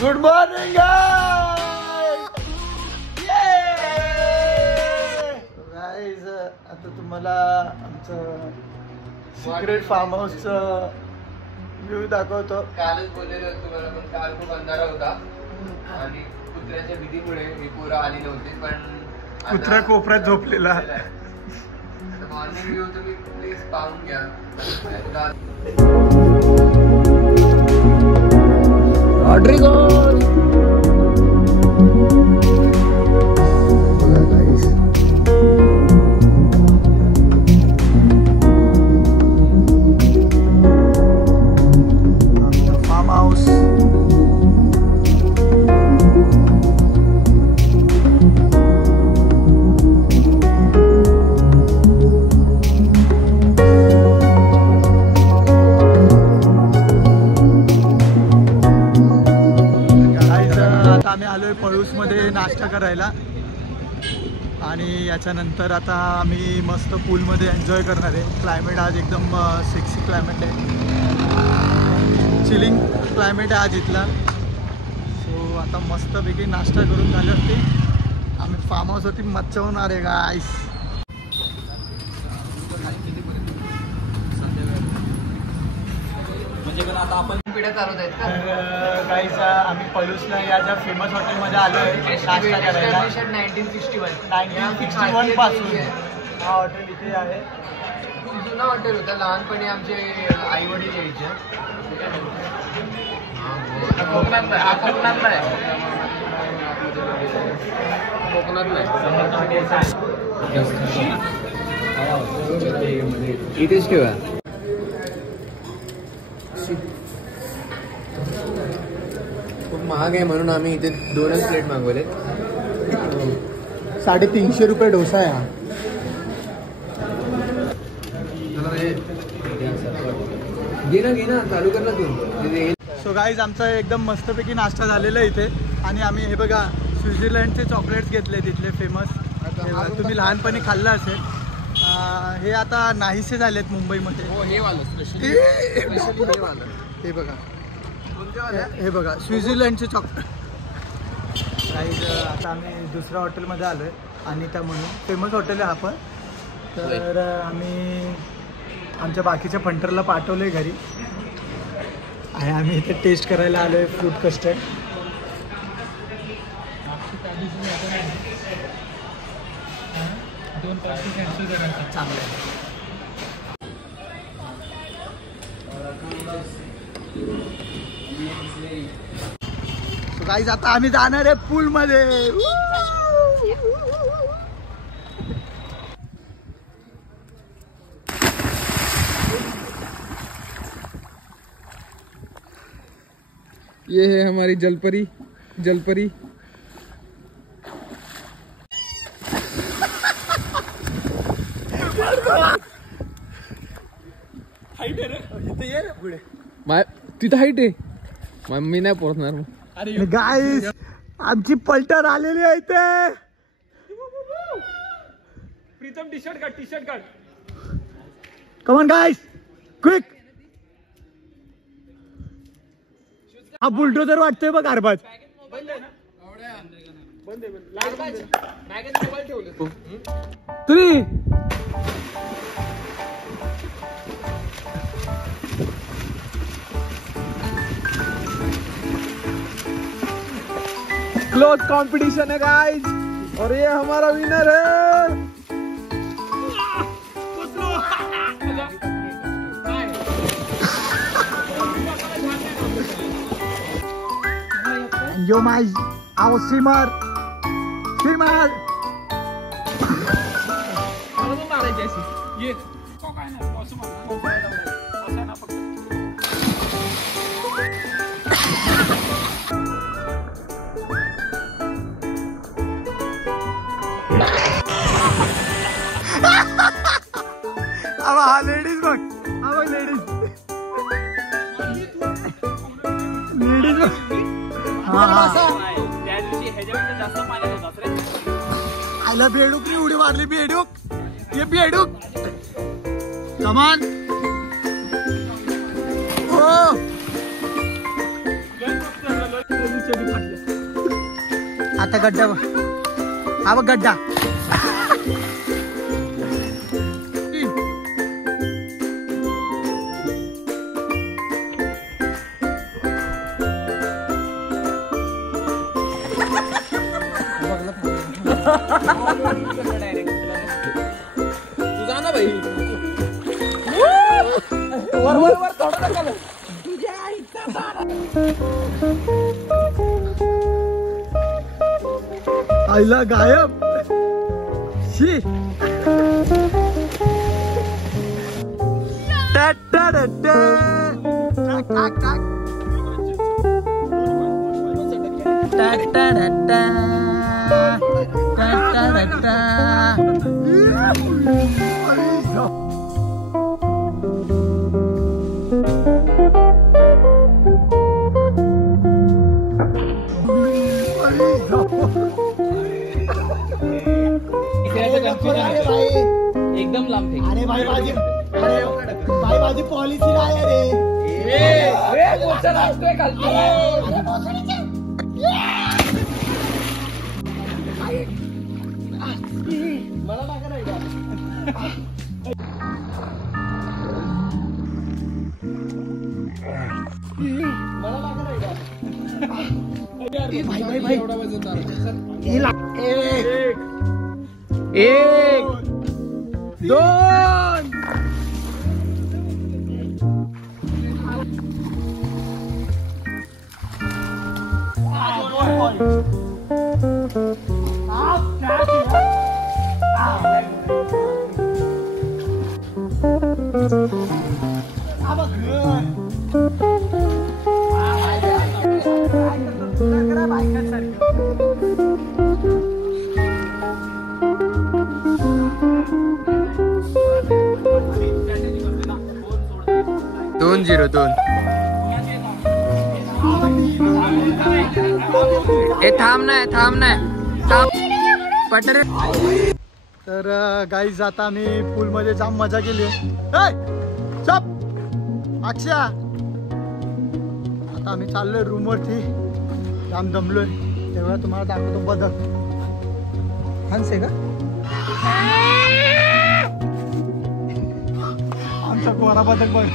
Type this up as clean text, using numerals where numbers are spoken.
Good morning guys. आता तुम्हाला आमचं सिक्रेट फार्म हाऊसचं व्ह्यू दाखवतो. कालच बोललेलो तुम्हाला, पण काल खूप अंधारा होता आणि कुत्र्याच्या भीतीमुळे मी पोरं आली नव्हती. पण कुत्रा कोपऱ्यात झोपलेला. मॉर्निंग व्ह्यू तुम्ही प्लीज पाहून घ्या. फार्म हाऊस आम्ही आलोय पळूस मध्ये नाश्ता करायला आणि याच्यानंतर आता आम्ही मस्त पूल मध्ये एन्जॉय करणार आहे. क्लायमेट आज एकदम सेक्सी क्लायमेट आहे, चिलिंग क्लायमेट आहे आज इथला. सो आता मस्तपैकी नाश्ता करून झाल्यावरती आम्ही फार्म हाऊसवरती मच्छवणार आहे गाईस. आता आपण पिढ्या चालवत आहेत का गाईस. आम्ही पलूसला या ज्या फेमस हॉटेलमध्ये आलो आहे नाश्ता करायला. 1961 पासून हा हॉटेल इथे आहे. जुना हॉटेल होता. लहानपणी आमचे आई वडील यायचे. कोकणात इथेच ठेवा. खूप महाग आहे म्हणून आम्ही इथे 2च प्लेट मागवले. 350 रुपये डोसा आहे हा. घे ना चालू कर ना तू. सो गाईज आमचा एकदम मस्तपैकी नाश्ता झालेला आहे इथे. आणि आम्ही हे बघा स्वित्झर्लंडचे चॉकलेट्स घेतले तिथले फेमस. तुम्ही लहानपणी खाल्लं असेल. हे आता नाहीसे झालेत मुंबईमध्ये. हे बघा स्वित्झर्लंडचे चॉकलेट. गाईज आता आम्ही दुसऱ्या हॉटेलमध्ये आलो आहे अनिता म्हणून. फेमस हॉटेल आहे आपण. तर आम्ही आमच्या बाकीच्या फंटरला पाठवलं आहे घरी आणि आम्ही इथे टेस्ट करायला आलो आहे फ्रूट कस्टर्ड. चांगलं आहे. सो गाईज आता आम्ही जाणार आहे पूल मध्ये. ये है हमारी जलपरी. हाईट आहे रे इथे. ये रे पुढे. तिथं हाईट आहे. मम्मी नाही पोहोचणार. अरे गाईस आमची पलटर आलेली आहे इथे. प्रीतम टी शर्ट काढ. Come on guys quick. हा बुलडोजर वाटतोय बघ गार्बाज. क्लोज कंपटीशन है गाइस और ये हमारा विनर है. Yo my our simmer. ये काय ना हा लेडीज बघ. हा बघ लेडीज बघ. आयला बेडूक नी उडी मारली. बेडूक ये बेडूक. कमान. हो आता गड्डा हा बघ गड्डा. तुझा ना भाई वर वर वर थोडं टाकलं. आईला गायब. शी टाक टाक टाक टाक टाक टाक टाक एकदम लांब फेक. अरे भाई माझी पॉलिसी आहे रे. गोचा लागतोय खालती. मला टाका नाही का. मला टाका नाही का. भाई एवढा वजन झालं. एक दोन दोन 0-2. थांब नाही पटर. तर गाईज आता आम्ही पूल मध्ये जाम मजा केली. चप अक्षा आता आम्ही चाललोय रूम वरती. जाम दमलोय. तेव्हा तुम्हाला दाखवतो बदक. हंस आहे का आमचा कोरा बदक बघ.